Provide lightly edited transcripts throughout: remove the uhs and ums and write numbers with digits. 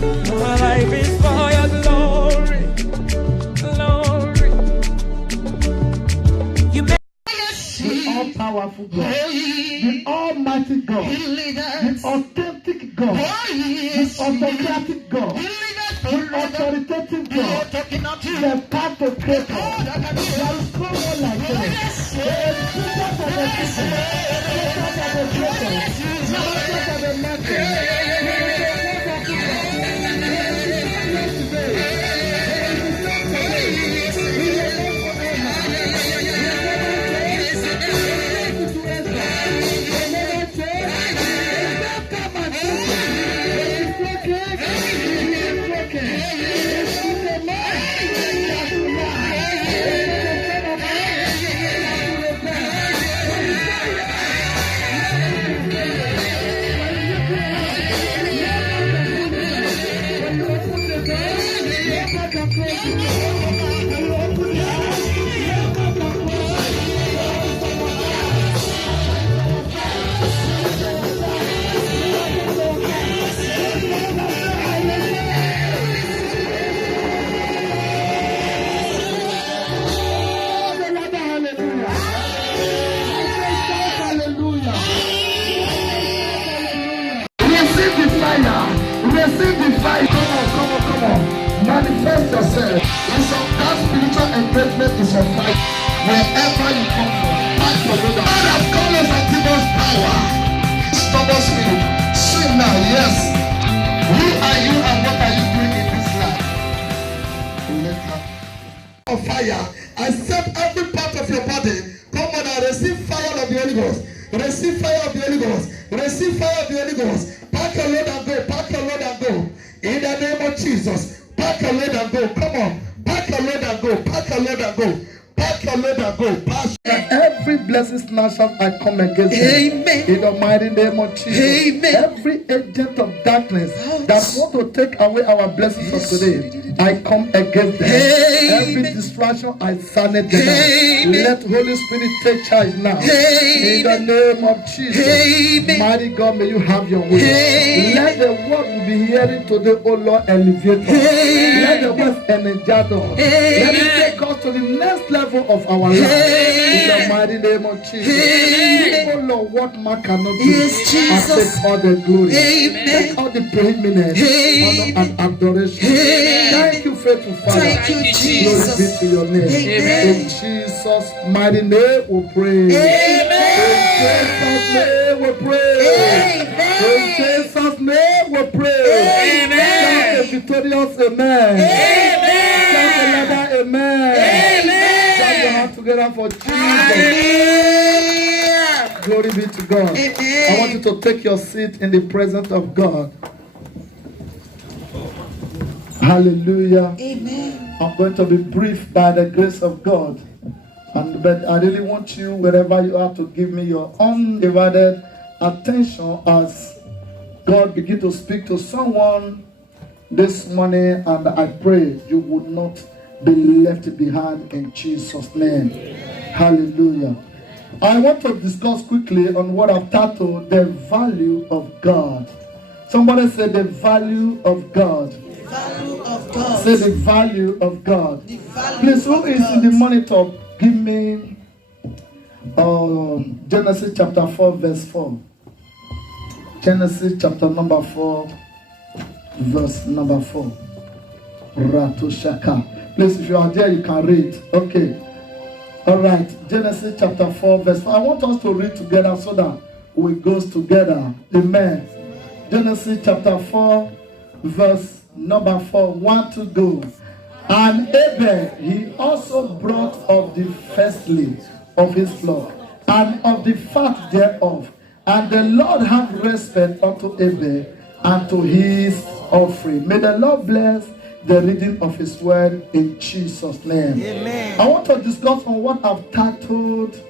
My life is for your glory, glory. You make the all-powerful God, the almighty God, the authentic God, the autocratic God, the authoritative God, the pathocrator. There is no one like him. There is Jesus of the people, Jesus of the creator, Jesus of the master. Receive the fire. Come on. Manifest yourself. It's of that spiritual engagement is on fire. Wherever you come from, fight for God. God has called us and given us power. Stubborn spirit. Sing now, yes. Who are you and what are you doing in this life? Of fire. I set every part of your body. Come on and receive fire of the Holy Ghost. Receive fire of the Holy Ghost. Receive fire of the Holy Ghost. Pack your load and go. Pack your load and go. In the name of Jesus. Pack your load and go. Come on. Pack your load and go. Pack your load and go. Pack your load and go. Pass. Every blessing snatcher I come against him. Amen. In the mighty name of Jesus. Amen. Every agent of darkness that want to take away our blessings of today, I come against them. Amen. Every distraction I silence them. Amen. Let Holy Spirit take charge now. Amen. In the name of Jesus. Amen. Mighty God, may you have your way. Amen. Let the word we be hearing today, O Lord, elevate us. Let the word energize us. Let it take us to the next level of our life. In the mighty name of Jesus. Oh Lord, what man cannot do. Yes, Jesus. I take all the glory. Amen. Take all the preeminence, honor and adoration. Thank you, faithful Father. Thank you, Jesus. Glory be to your name. Amen. In Jesus' mighty name we pray. Amen. In Jesus' name we pray. Amen. In Jesus' name we pray. Amen. Shout a victorious amen. Amen. Shout another amen. Amen. Shout your hands together for Jesus. Hallelujah. Glory be to God. Amen. I want you to take your seat in the presence of God. Hallelujah. Amen. I'm going to be brief by the grace of God. But I really want you, wherever you are, to give me your undivided attention as God begin to speak to someone this morning, and I pray you would not be left behind in Jesus' name. Hallelujah. I want to discuss quickly on what I've titled the value of God. Somebody say the value of God. The value of God. Say the value of God. The value Please, who of is God. in the monitor? Give me Genesis chapter 4 verse 4. Genesis chapter number 4 verse number 4. Ratoshaka. Please, if you are there, you can read. Okay. All right. Genesis chapter 4 verse 4. I want us to read together so that we go together. Amen. Genesis chapter 4 verse number 4. 1 to go. And Abel, he also brought of the firstly of his flock, and of the fat thereof. And the Lord have respect unto Abel and to his offering. May the Lord bless the reading of his word in Jesus' name. Amen. I want to discuss on what I've titled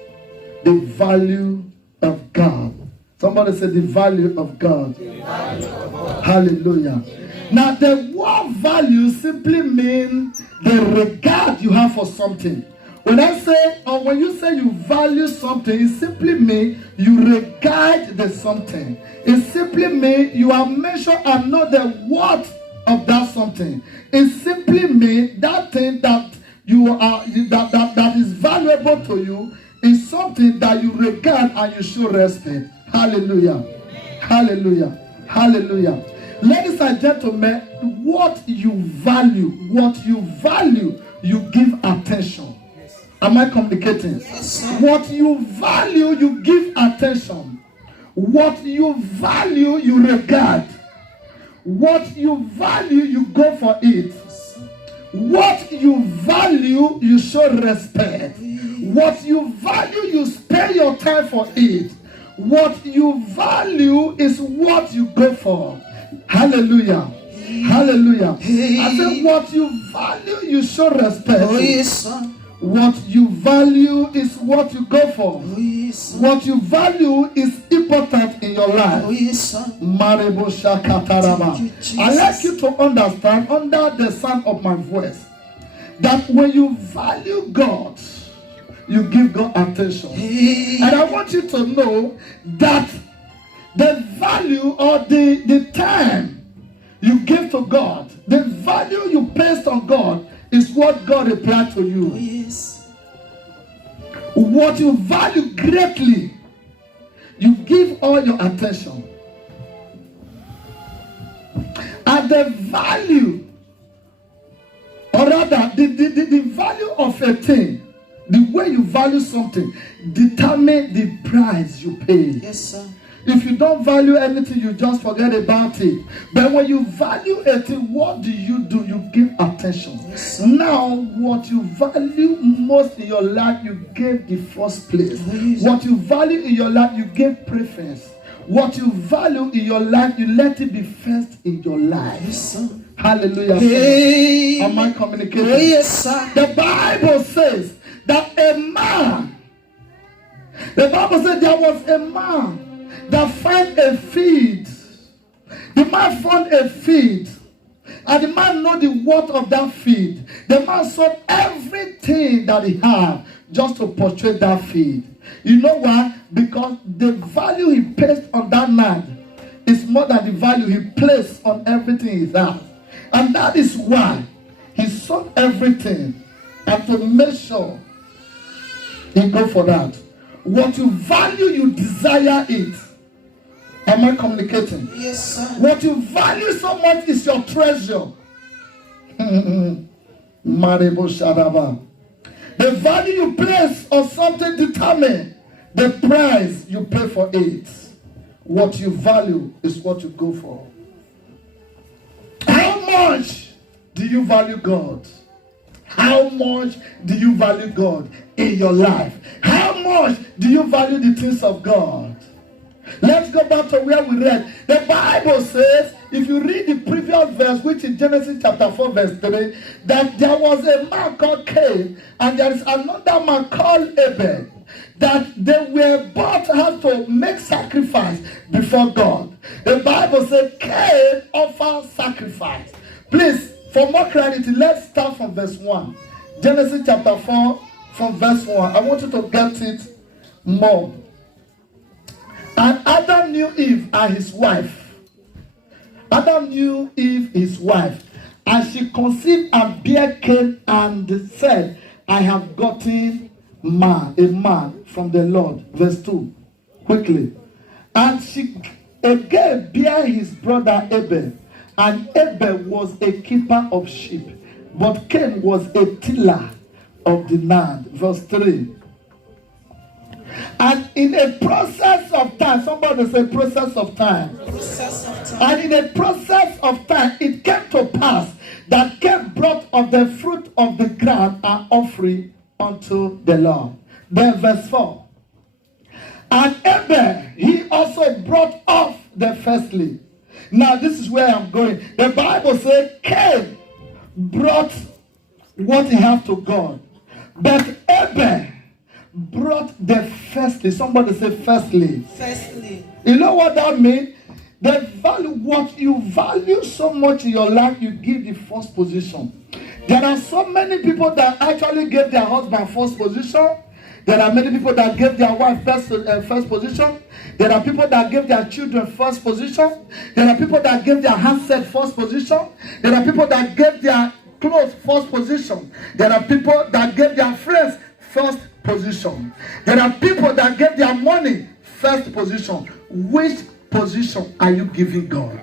the value of God. Somebody say the value of God. The value of God. Hallelujah. Now, the word value simply means the regard you have for something. When I say, or when you say you value something, it simply means you regard the something. It simply means you are measured and know the worth of that something. It simply means that thing that you are that is valuable to you is something that you regard and you show respect. Hallelujah. Hallelujah. Hallelujah. Ladies and gentlemen, what you value, you give attention. Am I communicating? Yes, What you value, you give attention. What you value, you regard. What you value, you go for it. What you value, you show respect. What you value, you spend your time for it. What you value is what you go for. Hallelujah. Hallelujah. I said, what you value, you show respect. Oh, yes, sir. What you value is what you go for. Oh, yes, sir. What you value is important in your life. Oh, yes, sir. Marebo Shakataraba. Thank you, Jesus. I like you to understand under the sound of my voice that when you value God, you give God attention. Hey. And I want you to know that the value or the time you give to God, the value you place on God is what God replied to Oh, you. yes. What you value greatly, you give all your attention. And the value, or rather, the value of a thing, the way you value something, determine the price you pay. Yes, sir. If you don't value anything, you just forget about it. But when you value a thing, what do? You give attention. Yes, sir. Now, what you value most in your life, you give the first place. Yes. What you value in your life, you give preference. What you value in your life, you let it be first in your life. Yes, sir. Hallelujah. Hey. Am I communicating? Oh, yes, sir. The Bible says that the Bible said there was a man that found a field. The man found a field, and the man know the worth of that field. The man sold everything that he had just to purchase that field. You know why? Because the value he placed on that land is more than the value he placed on everything he has. And that is why he sold everything, and to make sure he go for that. What you value, you desire it. Am I communicating? Yes, sir. What you value so much is your treasure. Marebo Shadaba. The value you place on something determines the price you pay for it. What you value is what you go for. How much do you value God? How much do you value God in your life? How much do you value the things of God? Let's go back to where we read. The Bible says, if you read the previous verse, which is Genesis chapter 4 verse 3, that there was a man called Cain and there is another man called Abel, that they were both have to make sacrifice before God. The Bible says Cain offered sacrifice. Please, for more clarity, let's start from verse 1. Genesis chapter 4 from verse 1. I want you to get it more. And Adam knew Eve and his wife. Adam knew Eve, his wife. And she conceived and bare Cain and said, I have gotten a man from the Lord. Verse 2. Quickly. And she again bare his brother Abel. And Abel was a keeper of sheep. But Cain was a tiller of the land. Verse 3. And in a process of time, somebody say process of time. Process of time. And in a process of time, it came to pass that Cain brought of the fruit of the ground an offering unto the Lord. Then verse 4. And Abel, he also brought off the firstly. Now this is where I'm going. The Bible says Cain brought what he had to God. But Abel brought the firstly. Somebody say firstly. Firstly. You know what that means? The value, what you value so much in your life, you give the first position. There are so many people that actually gave their husband first position. There are many people that gave their wife first position. There are people that gave their children first position. There are people that gave their handset first position. There are people that gave their clothes first position. There are people that gave their friends first position. There are people that gave their money first position. Which position are you giving God?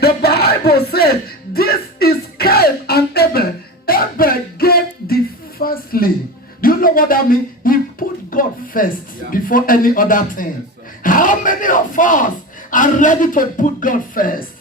The Bible says this is Cain and Abel. Abel gave the firstly. Do you know what that means? He put God first before any other thing. How many of us are ready to put God first?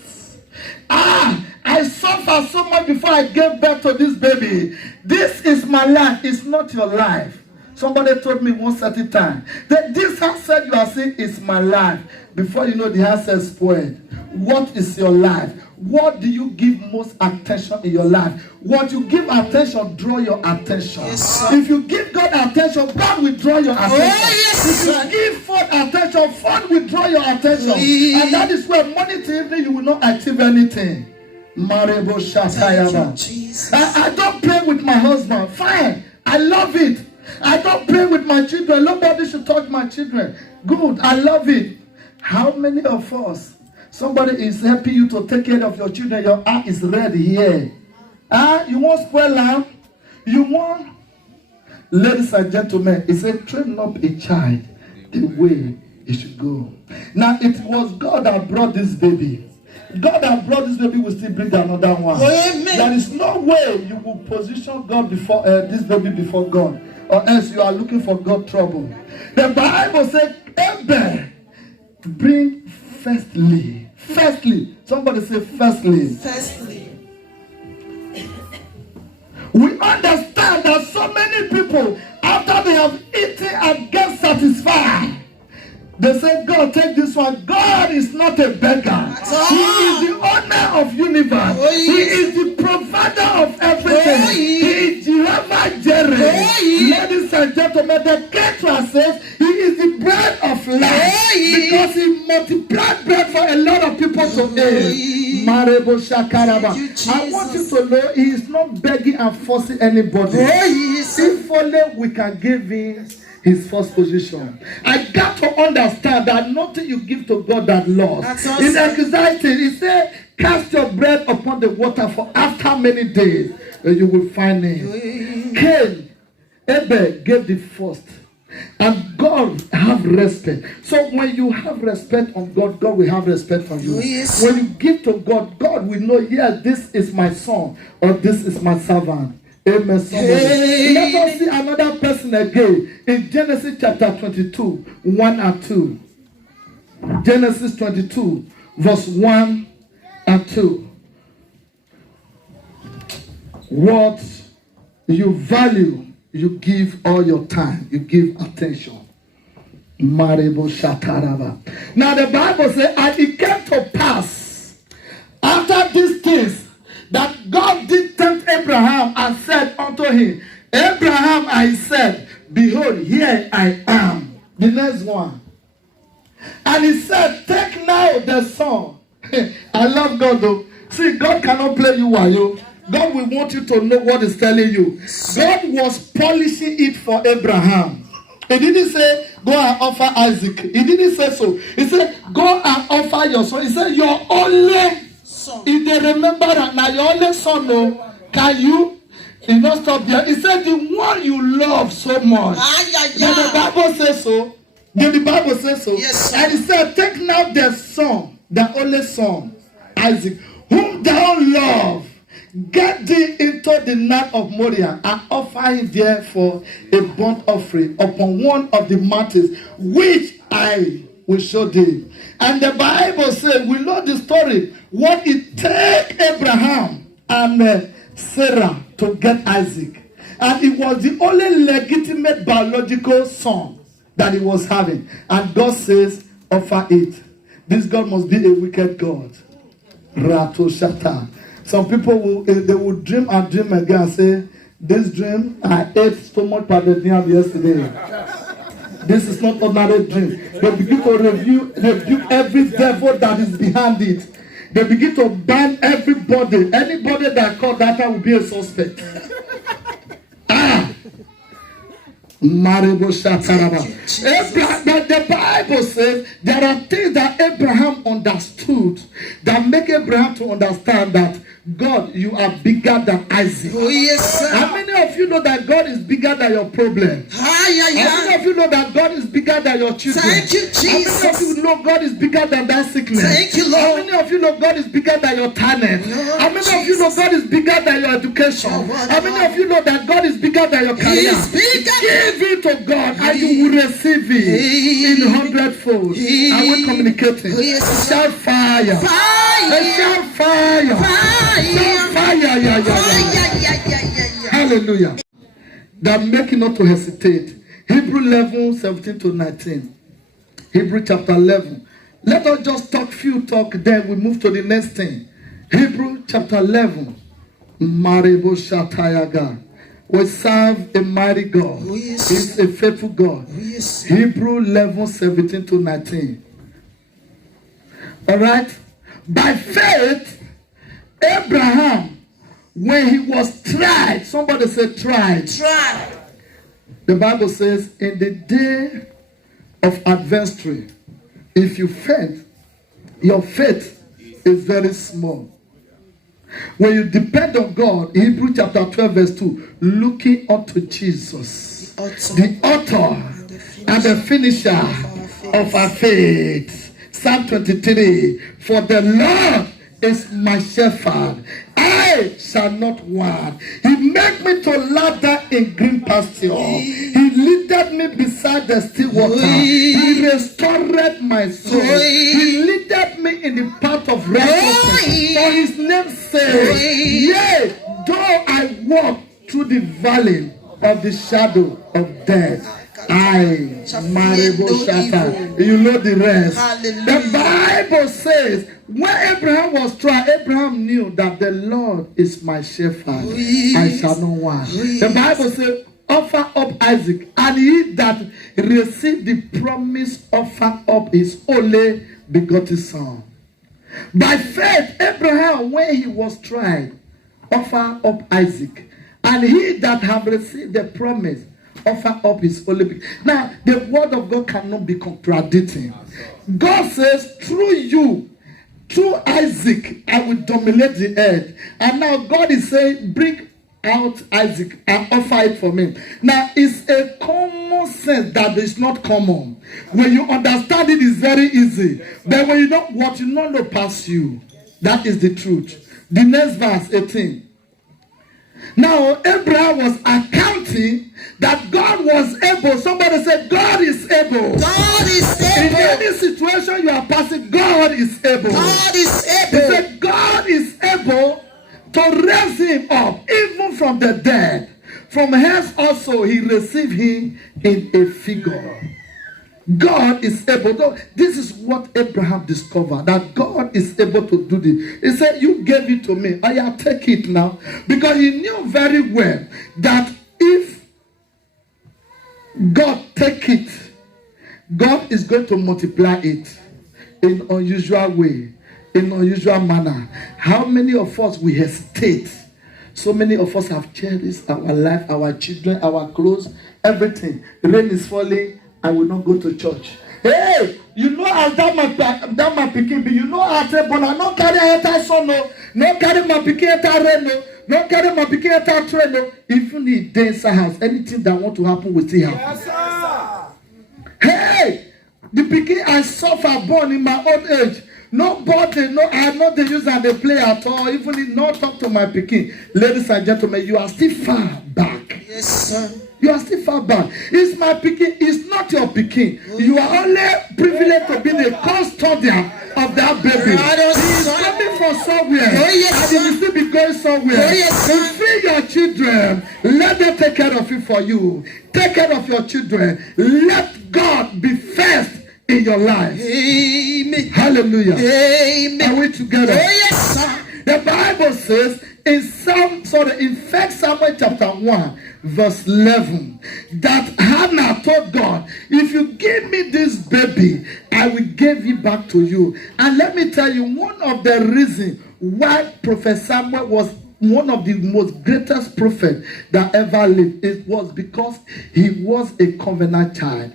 I suffered so much before I gave birth to this baby. This is my life. It's not your life. Somebody told me one certain time that this handset you are saying is my life. Before you know, the handset spoiled. What is your life? What do you give most attention in your life? What you give attention, draw your attention. Yes, if you give God attention, God will draw your attention. Yes, if you give phone attention, phone will draw your attention. And that is where money to evening you will not achieve anything. Marebo Shatayaba. I don't play with my husband. Fine. I love it. I don't play with my children. Nobody should touch my children. Good. I love it. How many of us, somebody is helping you to take care of your children, your eye is ready here. You want spoil lamb? You want? Ladies and gentlemen, it said, train up a child the way he should go. Now, it was God that brought this baby. God that brought this baby will still bring another one. Amen. There is no way you will position God before this baby before God, or else you are looking for God trouble. The Bible says, Abel, bring firstly. Firstly. Somebody say firstly. Firstly. We understand that so many people, after they have eaten and get satisfied, they say, God, take this one. God is not a beggar. He is the owner of universe. He is the provider of everything. He is Jehovah Jireh. Ladies and gentlemen, the Ketra says he is the bread of life because he multiplied bread for a lot of people to eat. Marebo Shakaraba. I want you to know he is not begging and forcing anybody. If only we can give him his first position. I got to understand that nothing you give to God that lost. In anxiety, he said, cast your bread upon the water for after many days, and you will find him. Cain, Abel gave the first. And God have respect. So when you have respect on God, God will have respect on you. Yes. When you give to God, God will know, yes, this is my son or this is my servant. Amen. Somebody. Let us see another person again in Genesis chapter 22, 1 and 2. Genesis 22, verse 1 and 2. What you value, you give all your time, you give attention. Marebo Shataraba. Now the Bible says, and it came to pass after these things that God did tempt Abraham and said unto him, Abraham, I said, behold, here I am. The next one. And he said, take now the son. I love God though. See, God cannot play you while you. God will want you to know what he's telling you. God was polishing it for Abraham. He didn't say, go and offer Isaac. He didn't say so. He said, go and offer your son. He said, your only son. If they remember that now your only son, no, can you? He not stop there. He said, the one you love so much. Then the Bible says so. Then the Bible says so. Yes, and he said, take now the son, the only son, Isaac, whom thou love. Get thee into the land of Moriah and offer him there for a burnt offering upon one of the mountains which I will show thee. And the Bible says, we know the story, what it took Abraham and Sarah to get Isaac. And it was the only legitimate biological son that he was having. And God says, offer it. This God must be a wicked God. Rato Shata. Some people will dream and dream again and say, this dream, I ate so much pounded yam yesterday. This is not ordinary dream. They begin to rebuke every devil that is behind it. They begin to ban everybody. Anybody that called that will be a suspect. Maribo Shataraba. Thank you, Jesus. But the Bible says there are things that Abraham understood that make Abraham to understand that God, you are bigger than Isaac. Oh, yes, sir. How many of you know that God is bigger than your problem? How many of you know that God is bigger than your children? Thank you, How many of Jesus. you know God is bigger than that sickness? Thank you, How Lord. many of you know God is bigger than your talent? Lord How many of you know God is bigger than your education? How many of you know that God is bigger than your He career? is bigger. Give it to God and you will receive it in 100-fold. Are we communicating? Oh, yes, sir. Shout fire. Fire. Shout fire. Fire. Shout fire. Yeah, yeah, yeah. Hallelujah. That make you not to hesitate. Hebrew 11:17-19. Hebrew chapter 11. Let us just talk few talk, then we move to the next thing. Hebrew chapter 11. Maribo Shatayaga. We serve a mighty God. Oh, yes. He's a faithful God. Oh, yes. Hebrew 11:17-19. All right. By faith, Abraham, when he was tried, somebody said tried. Try. The Bible says, in the day of adversity, if you faint, your faith is very small. When you depend on God, Hebrews chapter 12, verse 2, looking unto Jesus, the author and the finisher of our faith. Psalm 23, for the Lord is my shepherd, I shall not want. He made me to lie down in green pasture. He leaded me beside the still water. He restored my soul. He leaded me in the path of righteousness. For his name's sake, yea, though I walk through the valley of the shadow of death, I, Maribo Shata. You know the rest. Hallelujah. The Bible says, when Abraham was tried, Abraham knew that the Lord is my shepherd. I shall not want. The Bible says, offer up Isaac, and he that received the promise offer up his only begotten son. By faith, Abraham, when he was tried, offer up Isaac, and he that have received the promise offer up his only begotten. Now, the word of God cannot be contradicting. God says, through you, through Isaac, I will dominate the earth. And now God is saying, bring out Isaac and offer it for me. Now, it's a common sense that is not common. When you understand it, it's very easy. But when you know what you don't know pass you, that is the truth. The next verse, 18. Now, Abraham was accounting that God was able. Somebody said, God is able. God is In able. any situation you are passing, God is able. God is He able. said, God is able to raise him up, even from the dead. From hence also he received him in a figure. God is able. This is what Abraham discovered, that God is able to do this. He said, you gave it to me. I take it now. Because he knew very well that if God take it, God is going to multiply it in unusual way, in unusual manner. How many of us we hesitate? So many of us have cherished our life, our children, our clothes, everything. Rain is falling, I will not go to church. Hey, you know as that my pikin be, you know as a but I not carry enter son no carry my pikin enter rain no carry my pikin enter train no. Even if they inside house, anything that want to happen will still happen. Yes, sir. Hey, the pikin I suffer born in my old age. Nobody, no, I am not the user and the play at all. Even if not talk to my pikin. Ladies and gentlemen, you are still far back. Yes, sir. You are still far back. It's my pikin. It's not your pikin. You are only privileged to be the custodian of that baby. He is coming from somewhere. Oh, yes, and he will still be going somewhere. Oh, yes, So sir. free your children. Let them take care of you for you. Take care of your children. Let God be first in your life. Amen. Hallelujah. Amen. Are we together? Oh, yes, sir. The Bible says in 1 Samuel chapter 1, verse 11, that Hannah told God, if you give me this baby, I will give it back to you. And let me tell you, one of the reasons why Prophet Samuel was one of the most greatest prophets that ever lived. It was because he was a covenant child.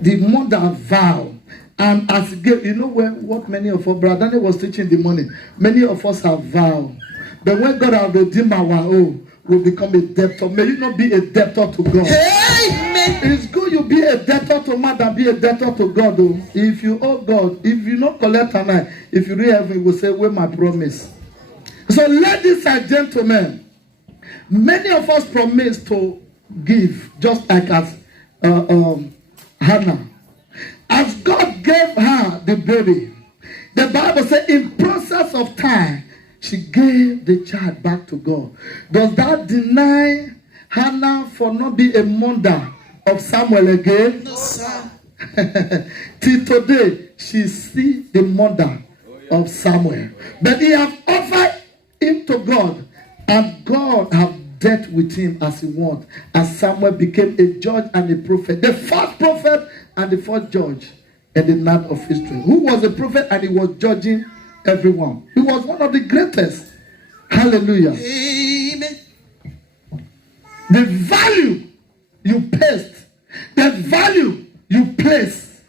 The mother vowed. And as he gave, you know what many of us, Brother Daniel was teaching in the morning, many of us have vowed. But when God has redeemed our own, we become a debtor. May you not be a debtor to God. Amen. It's good you be a debtor to man than be a debtor to God. Though. If you owe God, if you not collect tonight, if you read heaven, you will say, where my promise? So ladies and gentlemen, many of us promise to give, just like as Hannah. As God gave her the baby, the Bible says in process of time, she gave the child back to God. Does that deny Hannah for not being a mother of Samuel again? No, sir. Till today, she still the mother of Samuel. But he have offered him to God, and God have dealt with him as he wants. As Samuel became a judge and a prophet, the first prophet and the first judge in the night of history. Who was a prophet and he was judging everyone. He was one of the greatest. Hallelujah. Amen. The value you paste, the value you place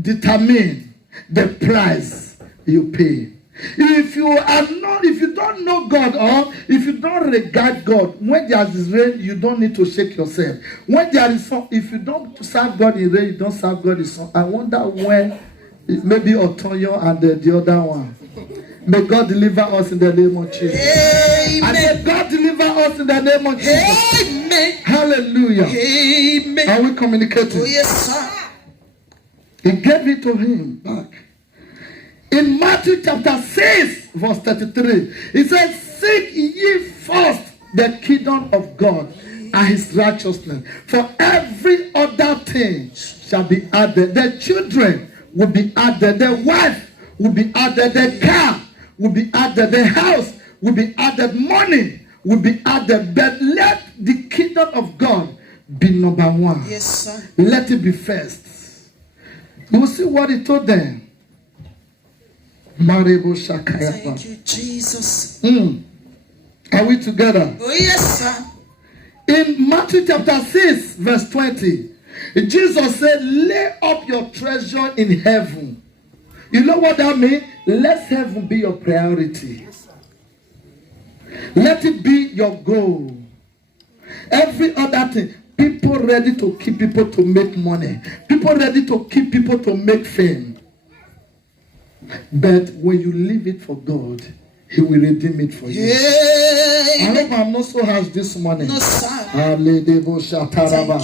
determine the price you pay. If you don't know God, or if you don't regard God, when there is rain, you don't need to shake yourself. When there is sun, if you don't serve God in rain, you don't serve God in sun. I wonder when maybe Otonyo and the other one. May God deliver us in the name of Jesus. Amen. And may God deliver us in the name of Jesus. Amen. Hallelujah. Amen. Are we communicating? Oh, yes, sir. He gave it to him back. In Matthew chapter 6, verse 33, he says, seek ye first the kingdom of God and his righteousness, for every other thing shall be added. The children will be added, the wife will be added, the car will be added, the house will be added, money will be added. But let the kingdom of God be number one. Yes, sir. Let it be first. You will see what he told them. Thank you, Jesus. Are we together? Oh, yes, sir. In Matthew chapter 6, verse 20, Jesus said, lay up your treasure in heaven. You know what that means? Let heaven be your priority. Let it be your goal. Every other thing. People ready to keep people to make money. People ready to keep people to make fame. But when you leave it for God, he will redeem it for you. Yeah. I hope I'm not so harsh this morning. No, sir. Thank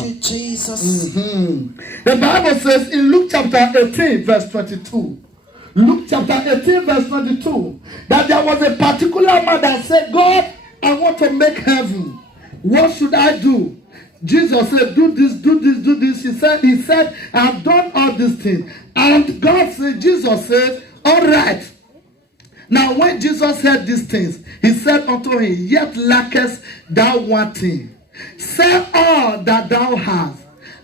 you, Jesus. The Bible says in Luke chapter 18, verse 22. Luke chapter 18, verse 22. That there was a particular man that said, God, I want to make heaven. What should I do? Jesus said, do this, do this, do this. He said, I've done all these things. And God said, Jesus said, all right. Now when Jesus heard these things, he said unto him, yet lackest thou one thing. Sell all that thou hast,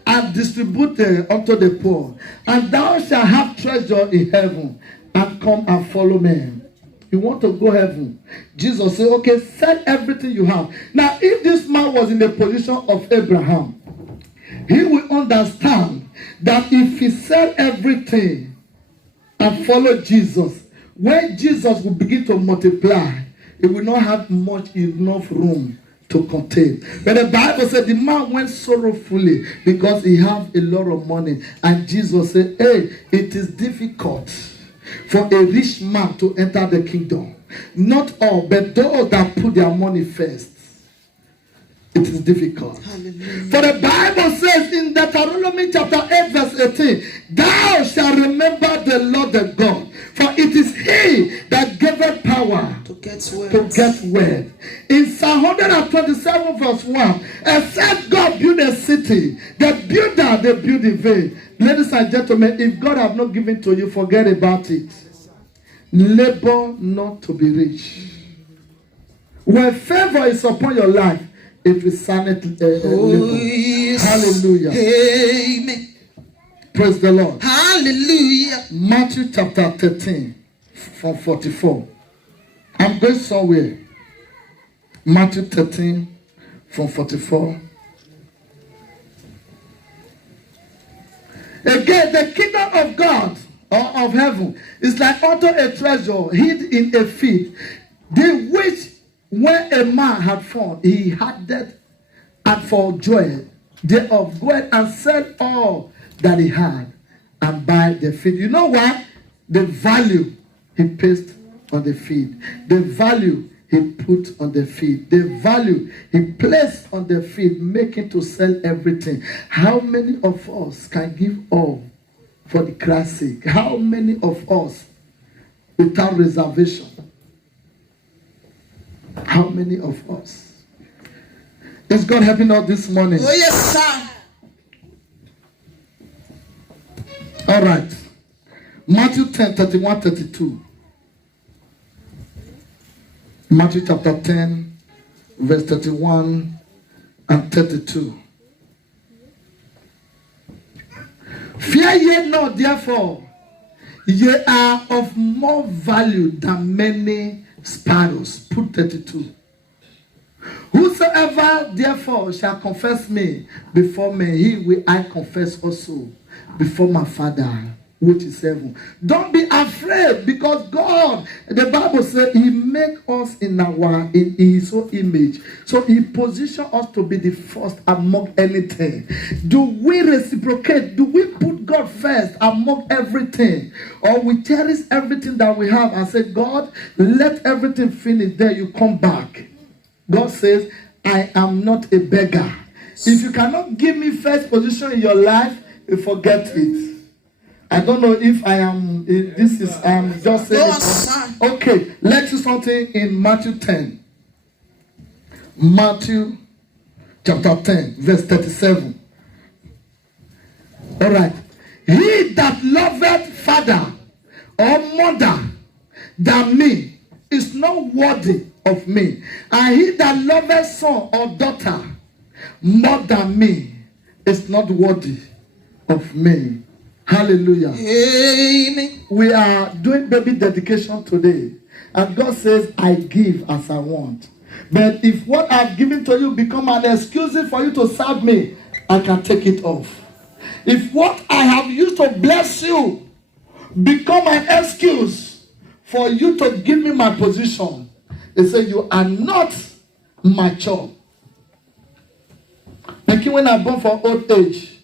and distribute it unto the poor, and thou shalt have treasure in heaven, and come and follow me. You want to go heaven? Jesus said, okay, sell everything you have. Now, if this man was in the position of Abraham, he will understand that if he sell everything and follow Jesus, when Jesus will begin to multiply, he will not have enough room to contain. But the Bible said the man went sorrowfully because he had a lot of money. And Jesus said, hey, it is difficult for a rich man to enter the kingdom. Not all, but those that put their money first. It is difficult. Hallelujah. For the Bible says in Deuteronomy chapter 8 verse 18, thou shalt remember the Lord thy God, for it is he that giveth power To get wealth. to get wealth. In Psalm 127 verse 1, except God build a city, the builder they build in vain. Ladies and gentlemen, if God have not given to you, forget about it. Labor not to be rich. When favor is upon your life, it will silent labor. Yes. Hallelujah. Amen. Praise the Lord. Hallelujah. Matthew chapter 13 from 44. I'm going somewhere. Matthew 13 from 44. Again, the kingdom of God or of heaven is like unto a treasure hid in a field, the which when a man had found, he had it, and for joy thereof go and sell all that he had and buy the field. You know what? The value he placed on the field, the value he put on the field, the value he placed on the field, making to sell everything. How many of us can give all for the Christ's sake? How many of us without reservation? How many of us? Is God helping us this morning? Oh, yes, sir. All right. Matthew 10, 31, 32. Matthew chapter 10, verse 31 and 32. Fear ye not, therefore, ye are of more value than many sparrows. Put 32. Whosoever therefore shall confess me before men, he will I confess also before my Father which is heaven. Don't be afraid, because God, the Bible says, he make us in his own image. So he position us to be the first among anything. Do we reciprocate? Do we put God first among everything? Or we cherish everything that we have and say, God, let everything finish, then you come back. God says, I am not a beggar. If you cannot give me first position in your life, you forget it. I don't know if I am, this is, I'm just saying it. Okay, let's do something in Matthew 10. Matthew chapter 10, verse 37. All right. He that loveth father or mother than me is not worthy of me. And he that loveth son or daughter more than me is not worthy of me. Hallelujah. Amen. We are doing baby dedication today. And God says, I give as I want. But if what I've given to you become an excuse for you to serve me, I can take it off. If what I have used to bless you become an excuse for you to give me my position, they say you are not mature. Like when I'm born for old age,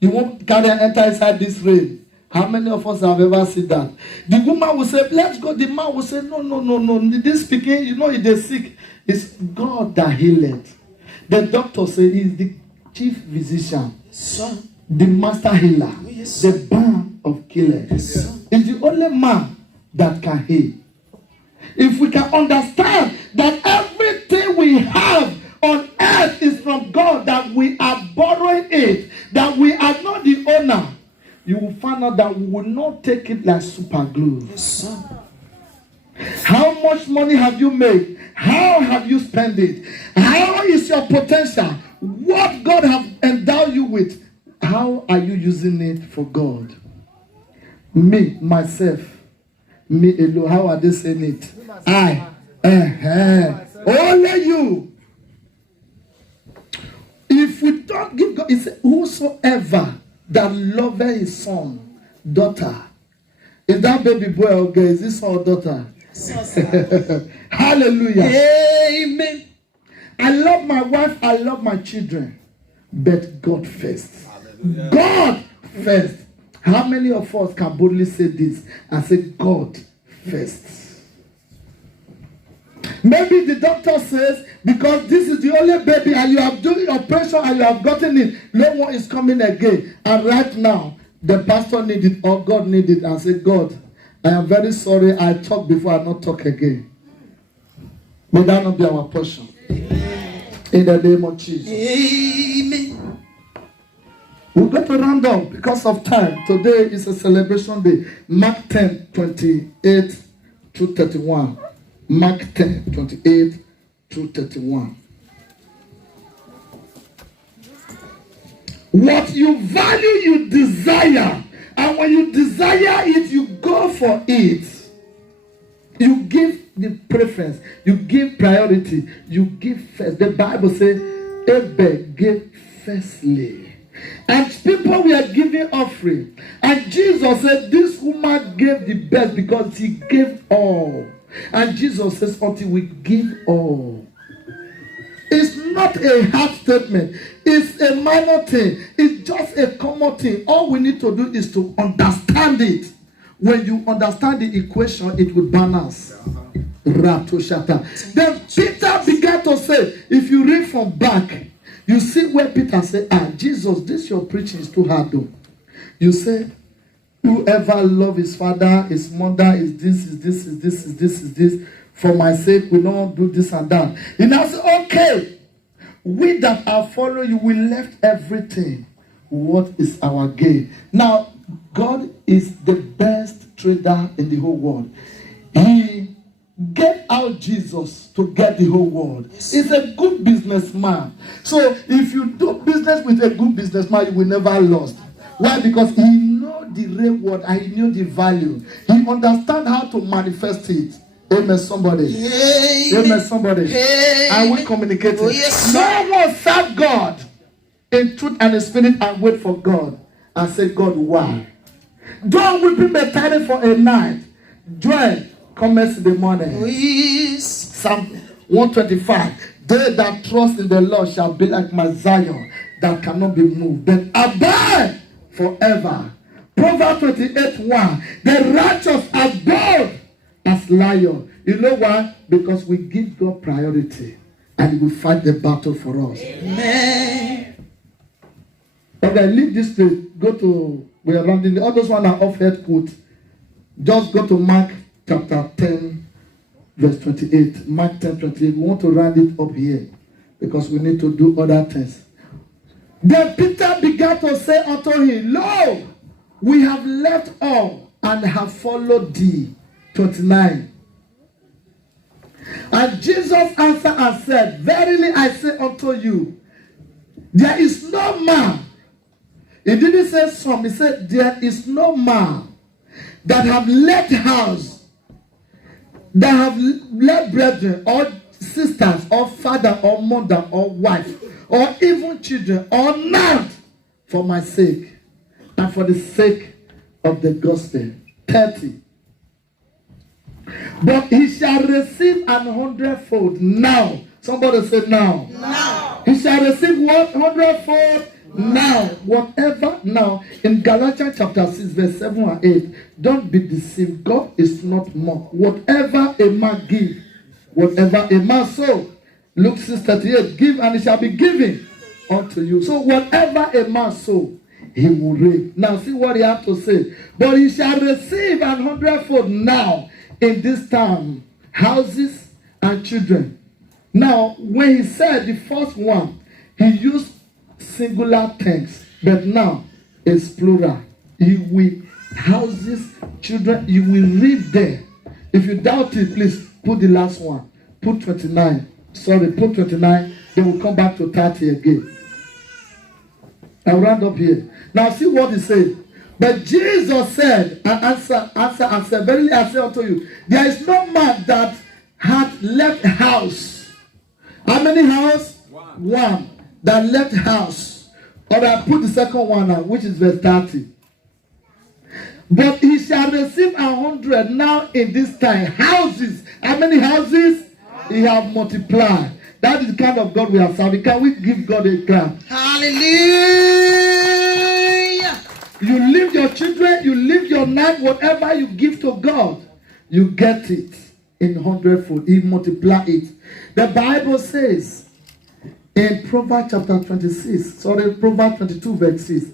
you won't carry and enter inside this rain. How many of us have ever seen that? The woman will say, let's go. The man will say, no. This speaking, you know, if they're sick, it's God that healed. The doctor said he's the chief physician, the master healer, the balm of killers. He's the only man that can heal. If we can understand that everything we have on earth is from God, that we are borrowing it, that we are not the owner, you will find out that we will not take it like super glue. How much money have you made? How have you spent it? How is your potential? What God have endowed you with? How are you using it for God? Me, myself, me alone. How are they saying it? I. Only you. If we don't give God, it says, whosoever that loveth his son, daughter. Is that baby boy or girl? Is this son or daughter? Hallelujah. Amen. I love my wife, I love my children. But God first. Hallelujah. God first. How many of us can boldly say this and say God first? Maybe the doctor says, because this is the only baby and you have done operation and you have gotten it, no one is coming again. And right now, the pastor needs it or God needs it, and say, God, I am very sorry. I talk before I not talk again. May that not be our portion. Amen. In the name of Jesus. Amen. We're going to round up because of time. Today is a celebration day. Mark 10, 28 to 31. Mark 10, 28 to 31. What you value, you desire. And when you desire it, you go for it. You give the preference, you give priority, you give first. The Bible says Abel gave firstly. And people were giving offering. And Jesus said, this woman gave the best because he gave all. And Jesus says, until we give all. It's not a hard statement. It's a minor thing. It's just a common thing. All we need to do is to understand it. When you understand the equation, it will balance. Then Peter began to say, if you read from back, you see where Peter said, Jesus, this your preaching is too hard though. You say, whoever love his father, his mother, is this. For my sake, we don't do this and that. He now said, okay, we that are following you, we left everything. What is our gain? Now, God is the best trader in the whole world. He gave out Jesus to get the whole world. He's a good businessman. So if you do business with a good businessman, you will never lose. Why? Because he knows the reward and he knows the value. He understands how to manifest it. Amen, somebody. Amen, somebody. Are we communicating? Oh, yes, no one serve God in truth and in spirit and wait for God and say, God, why? Don't weep me tarry for a night. Joy comes in the morning. Oh, yes. Psalm 125. They that trust in the Lord shall be like Mount Zion that cannot be moved, but abide forever. Proverbs 28:1. The righteous abode as lion. You know why? Because we give God priority and he will fight the battle for us. Amen. Okay, leave this place. Go to, we are rounding. All those one are off head quote. Just go to Mark chapter 10, verse 28. Mark 10:28. We want to round it up here because we need to do other things. Then Peter began to say unto him, Lo, we have left all and have followed thee. 29. And Jesus answered and said, Verily I say unto you, there is no man. He didn't say some. He said, there is no man that have left house, that have left brethren, or sisters, or father, or mother, or wife, or even children, or not, for my sake, and for the sake of the gospel. 30. But he shall receive 100-fold now. Somebody said now. Now. He shall receive what? 100-fold now. Whatever now. In Galatians chapter 6 verse 7 and 8. Don't be deceived. God is not mocked. Whatever a man give, whatever a man sow. Luke 6:38. Give and it shall be given unto you. So whatever a man sow, he will reap. Now see what he has to say. But he shall receive 100-fold now. In this time, houses and children. Now, when he said the first one, he used singular tense, but now it's plural. You will houses, children, you will read there. If you doubt it, please put the last one. Put 29. Sorry, put 29. Then we'll come back to 30 again. I'll round up here. Now see what he said. But Jesus said, and answer, and said, Verily I say unto you, there is no man that hath left house. How many house? One. That left house. Or I put the second one now, which is verse 30. But he shall receive 100 now in this time. Houses. How many houses? He have multiplied. That is the kind of God we are serving. Can we give God a clap? Hallelujah. You leave your children, you leave your night, whatever you give to God, you get it in 100-fold. He multiply it. The Bible says in Proverbs chapter 26, Proverbs 22 verse 6,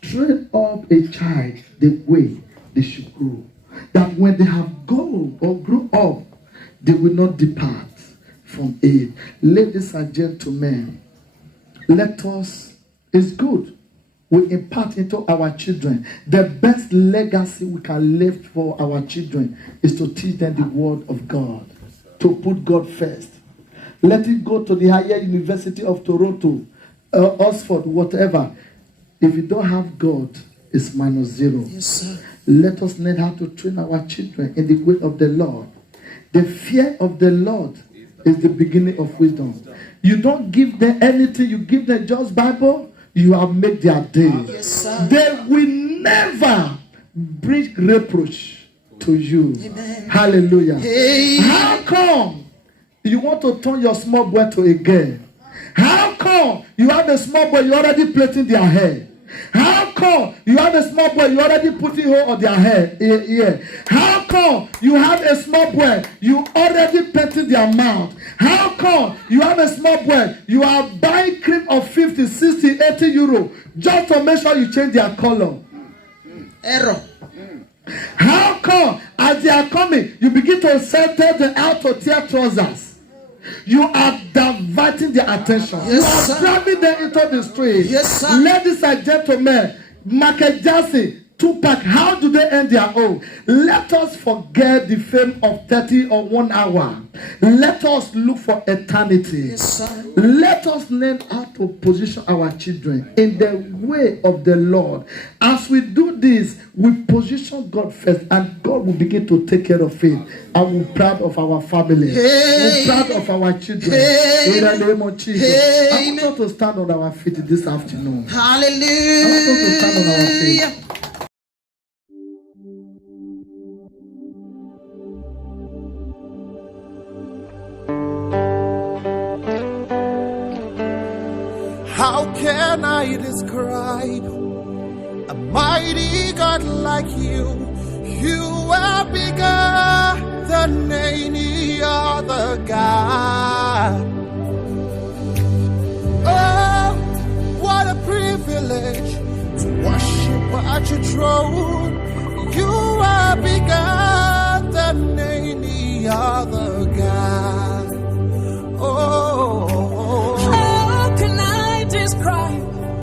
train up a child the way they should grow, that when they have grown or grew up, they will not depart from it. Ladies and gentlemen, let us, it's good. We impart into our children. The best legacy we can leave for our children is to teach them the word of God, to put God first. Let it go to the higher University of Toronto, Oxford, whatever. If you don't have God, it's -0. Yes, sir. Let us learn how to train our children in the way of the Lord. The fear of the Lord is the beginning of wisdom. You don't give them anything, you give them just Bible, you have made their day. Yes, sir. They will never bring reproach to you. Amen. Hallelujah. Hey. How come you want to turn your small boy to a girl? How come you have a small boy, you already plaiting their hair? How come you have a small boy, you already putting hole on their hair? Yeah. How come you have a small boy, you already painting their mouth? How come you have a small boy, you are buying cream of 50, 60, 80 euro just to make sure you change their color? Error. How come as they are coming, you begin to tell them out to tear trousers? You are diverting their attention. Yes, you are sir. driving them into the street. Yes, sir. Ladies and gentlemen, Michael Jackson, Tupac, how do they end their own? Let us forget the fame of 30 or 1 hour. Let us look for eternity. Yes, sir. Let us learn how to position our children in the way of the Lord. As we do this, we position God first, and God will begin to take care of it. And we're proud of our family. Hey. We're proud of our children. Hey. In the name of Jesus. Hey. I want us to stand on our feet this afternoon. Hallelujah. I want us to stand on our feet. How can I describe a mighty God like you? You are bigger than any other God. Oh, what a privilege to worship at your throne. You are bigger than any other God.